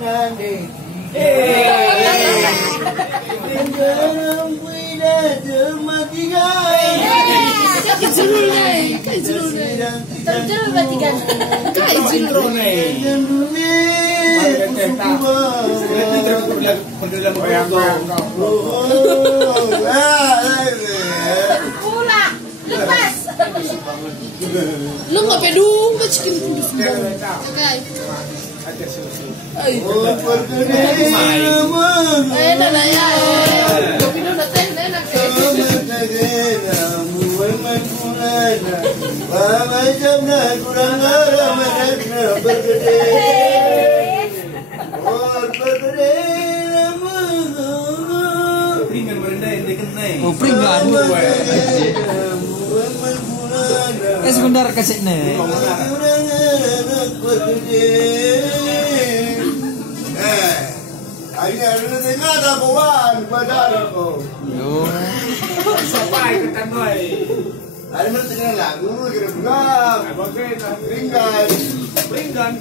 nande Lu nggak pedung ke cikin kudus kai. Enak lah ya. Kopi dulu teh enak. Oh, pringgan. Sebentar kasih nih. Ini ada tengah ada kawan pada aku. Yo. Sampai ke tanoi. Ada mana tengah lagu kira bukan. Ringgan. Ringgan.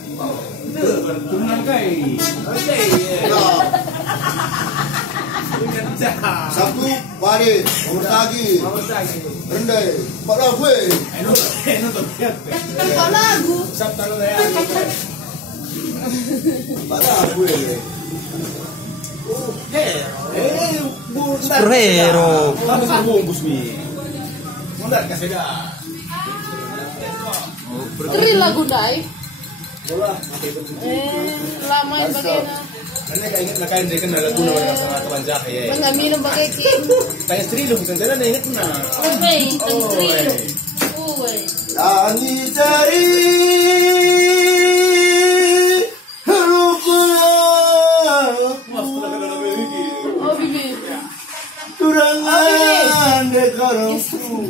Tunang kai. Oke. Ringgan cah. Sabtu pagi, lagi. Rendai. Pada gue. Eno tuh. Tanpa lagu. Sabtu lalu ya. Pada gue. Superhero. Kamu bungkus nih. Mondar kasih dah. Keri lagu dai. Bola. Lama yang bagian. Karena kayak ingat makan dia kan ada guna banyak sama kawan jahe ya. Enggak minum pakai king. Tanya istri lu bukan jalan ingat nah. Oke, tentri lu. Uwe. Ani cari Oh bibi. turangan dekarku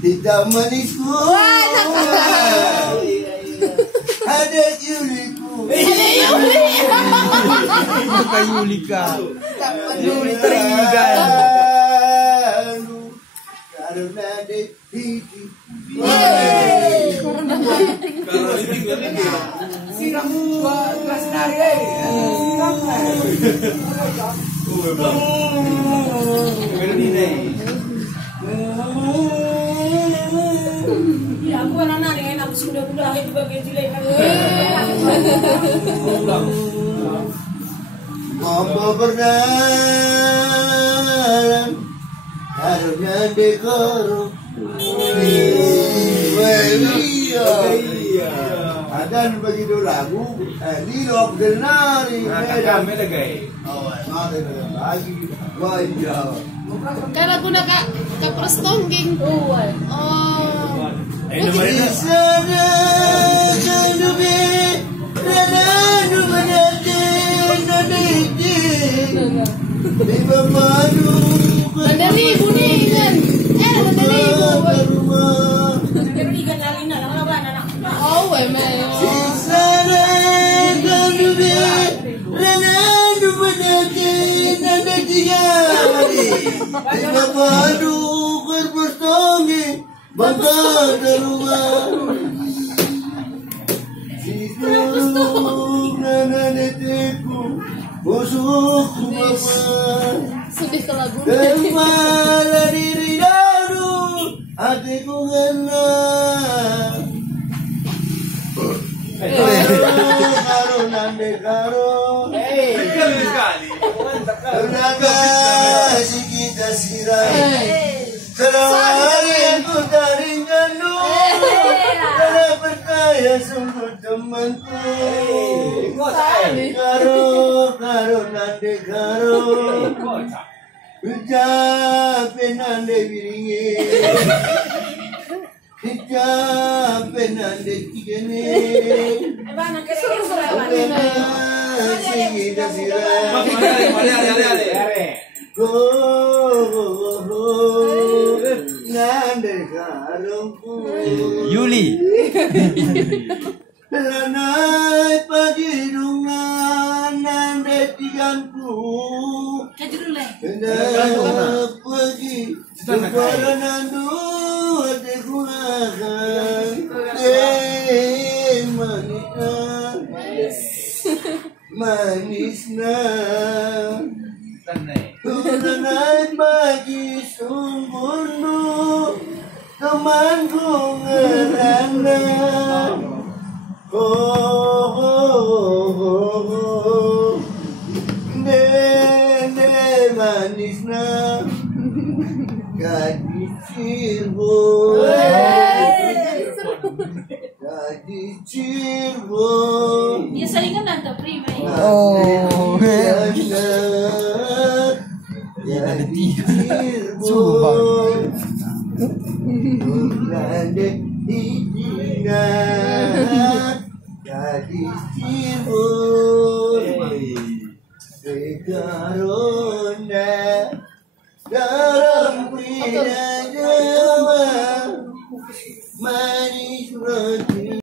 tidak manisku ada Yuliku Bukan Yulika. Yuli Teriga. Karena deki Kalau ini siram gelas dari. Ya aku anak-anak yang enak sudah-sudah itu bagai jelek. Mampu berjalan karena dekor ada begitu lagu di lok denari Kami lagi. ada lagi wajah Karena aku nak kak perstongging. Oh. di sana kandubi rananu menyatin naniti di bapadu Mandali nih kan. Mandali rumah Tapi ikan lalina lah mana anak. Oh, emang. di sana kandubi rananu menyatin naniti di bapadu berbostongi bangga dari rumah Sidung nananetiku musuhku mama Sedih ke lagu. Kemana diri daru hatiku kena Karo nande karo Karena kasih kita sirai Selawarin ku taringkan karena percaya sungguh temanku Karo nande karo Ucapin nande biringi Ucapin nande tigene Mana kira-kira Kasih kita sirai nande karungku Yuli. Lanai pagi dungan nande tiganku Kajurule. Nanda pergi Kepala nandu Ate gunakan Manika manisna tunanay bagi sungguhmu temanku ngerana oh nene manisna gadis Cirebon gadis Cirebon Dia salingan nanti prima. Oh, ada Cirebon ada Idina gadis Cirebon